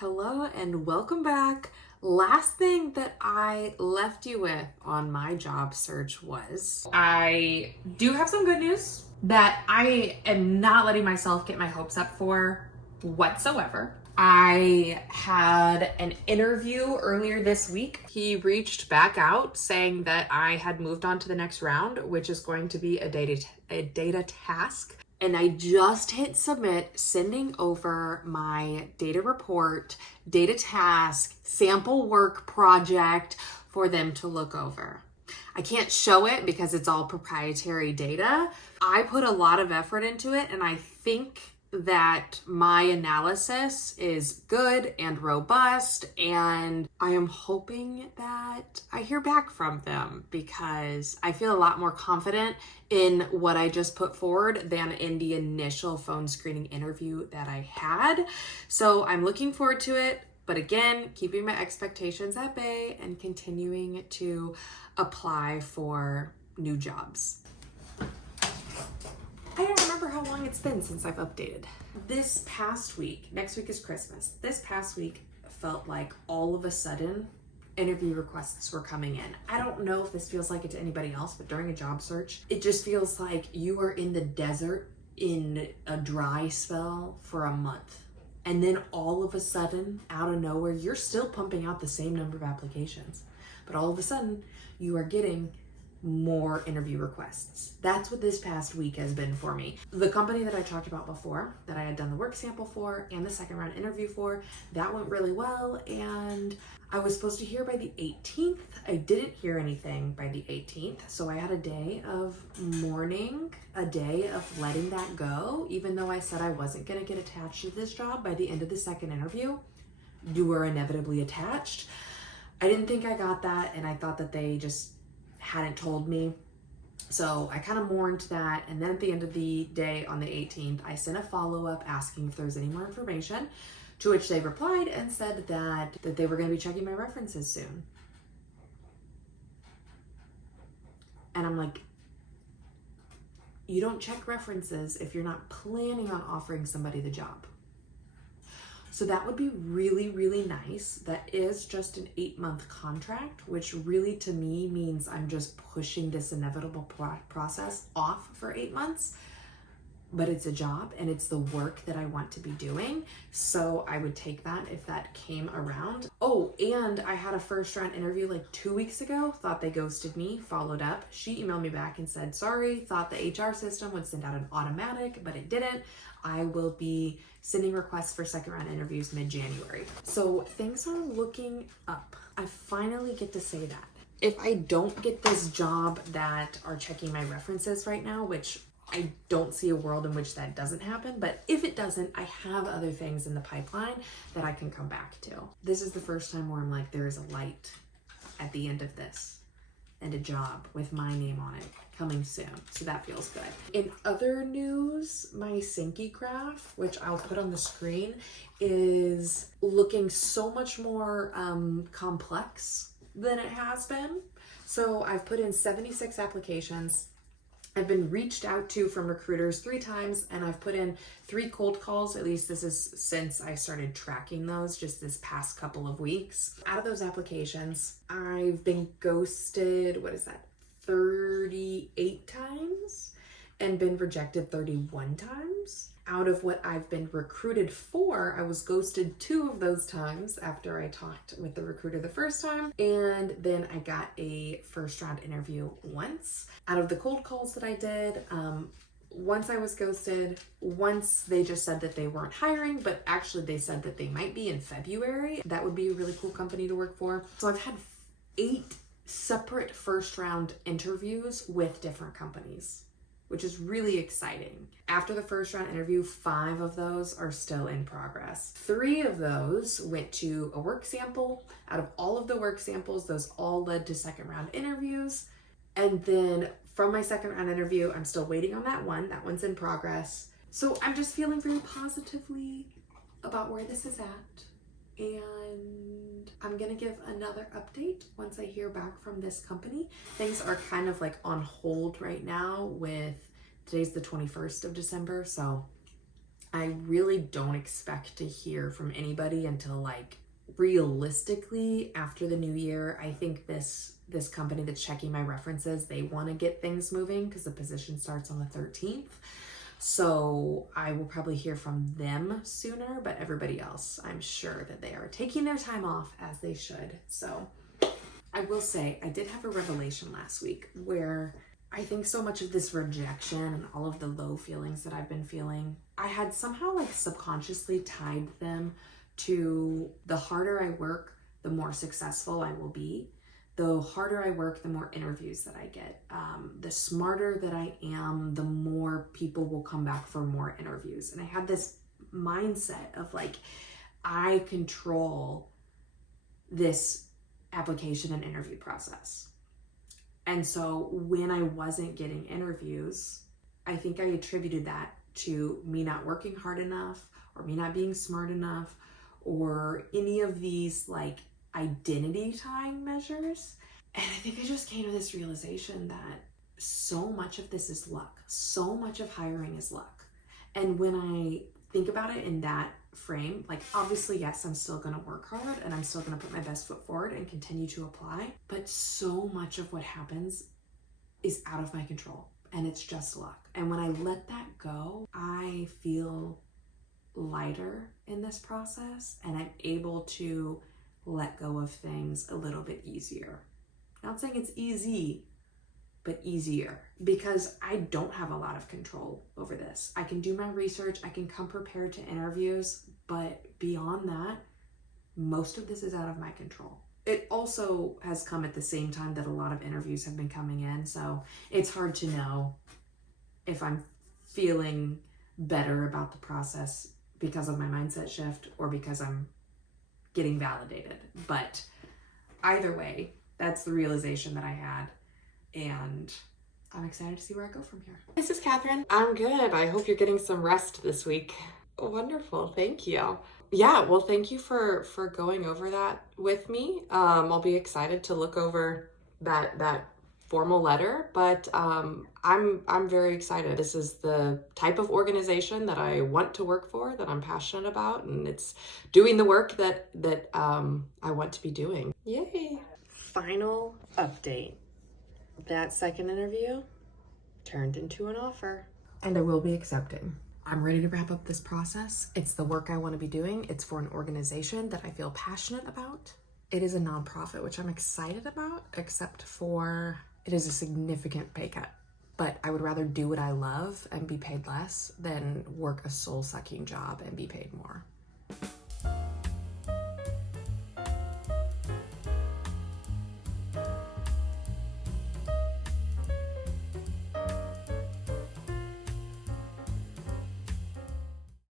Hello and welcome back. Last thing that I left you with on my job search was I do have some good news that I am not letting myself get my hopes up for whatsoever. I had an interview earlier this week. He reached back out saying that I had moved on to the next round, which is going to be a data task. And I just hit submit, sending over my data report, data task, sample work project for them to look over. I can't show it because it's all proprietary data. I put a lot of effort into it, and I think that my analysis is good and robust, and I am hoping that I hear back from them because I feel a lot more confident in what I just put forward than in the initial phone screening interview that I had. So I'm looking forward to it, but again, keeping my expectations at bay and continuing to apply for new jobs. I don't remember how long it's been since I've updated. This past week, next week is Christmas. This past week felt like all of a sudden interview requests were coming in. I don't know if this feels like it to anybody else, but during a job search, it just feels like you are in the desert in a dry spell for a month. And then all of a sudden, out of nowhere, you're still pumping out the same number of applications. But all of a sudden, you are getting more interview requests. That's what this past week has been for me. The company that I talked about before, that I had done the work sample for and the second round interview for, that went really well, and I was supposed to hear by the 18th. I didn't hear anything by the 18th, so I had a day of mourning, a day of letting that go, even though I said I wasn't gonna get attached to this job by the end of the second interview. You were inevitably attached. I didn't think I got that, and I thought that they just hadn't told me. So I kind of mourned that. And then at the end of the day on the 18th, I sent a follow-up asking if there was any more information, to which they replied and said that they were going to be checking my references soon. And I'm like, you don't check references if you're not planning on offering somebody the job. So that would be really, really nice. That is just an 8-month contract, which really to me means I'm just pushing this inevitable process off for 8 months. But it's a job and it's the work that I want to be doing. So I would take that if that came around. Oh, and I had a first round interview like 2 weeks ago, thought they ghosted me, followed up. She emailed me back and said, sorry, thought the HR system would send out an automatic, but it didn't. I will be sending requests for second round interviews mid-January. So things are looking up. I finally get to say that. If I don't get this job that are checking my references right now, which I don't see a world in which that doesn't happen, but if it doesn't, I have other things in the pipeline that I can come back to. This is the first time where I'm like, there is a light at the end of this and a job with my name on it coming soon. So that feels good. In other news, my Sinky graph, which I'll put on the screen, is looking so much more complex than it has been. So I've put in 76 applications. I've been reached out to from recruiters 3 times, and I've put in 3 cold calls. At least this is since I started tracking those just this past couple of weeks. Out of those applications, I've been ghosted, 38 times, and been rejected 31 times. Out of what I've been recruited for, I was ghosted 2 of those times after I talked with the recruiter the first time, and then I got a first round interview once. Out of the cold calls that I did, once I was ghosted, once they just said that they weren't hiring, but actually they said that they might be in February. That would be a really cool company to work for. So I've had 8 separate first round interviews with different companies, which is really exciting. After the first round interview, 5 of those are still in progress. 3 of those went to a work sample. Out of all of the work samples, those all led to second round interviews. And then from my second round interview, I'm still waiting on that one. That one's in progress. So I'm just feeling very positively about where this is at. And I'm gonna give another update once I hear back from this company. Things are kind of like on hold right now with, today's the 21st of December, so I really don't expect to hear from anybody until like realistically after the new year. I think this company that's checking my references, they want to get things moving because the position starts on the 13th. So I will probably hear from them sooner, but everybody else, I'm sure that they are taking their time off as they should. So I will say I did have a revelation last week where I think so much of this rejection and all of the low feelings that I've been feeling, I had somehow like subconsciously tied them to the harder I work, the more successful I will be. The harder I work, the more interviews that I get. The smarter that I am, the more people will come back for more interviews. And I had this mindset of like, I control this application and interview process. And so when I wasn't getting interviews, I think I attributed that to me not working hard enough or me not being smart enough or any of these like identity tying measures. And I think I just came to this realization that so much of this is luck. So much of hiring is luck. And when I think about it in that frame, like obviously, yes, I'm still going to work hard and I'm still going to put my best foot forward and continue to apply. But so much of what happens is out of my control and it's just luck. And when I let that go, I feel lighter in this process and I'm able to let go of things a little bit easier. Not saying it's easy, but easier, because I don't have a lot of control over this. I can do my research, I can come prepared to interviews, but beyond that, most of this is out of my control. It also has come at the same time that a lot of interviews have been coming in, so it's hard to know if I'm feeling better about the process because of my mindset shift or because I'm getting validated. But either way, that's the realization that I had, and I'm excited to see where I go from here. This is Catherine. I'm good. I hope you're getting some rest this week. Wonderful. Thank you. Yeah, well, thank you for going over that with me. I'll be excited to look over that formal letter, but I'm very excited. This is the type of organization that I want to work for, that I'm passionate about, and it's doing the work that I want to be doing. Yay! Final update. That second interview turned into an offer. And I will be accepting. I'm ready to wrap up this process. It's the work I want to be doing. It's for an organization that I feel passionate about. It is a nonprofit, which I'm excited about, except for it is a significant pay cut. But I would rather do what I love and be paid less than work a soul-sucking job and be paid more.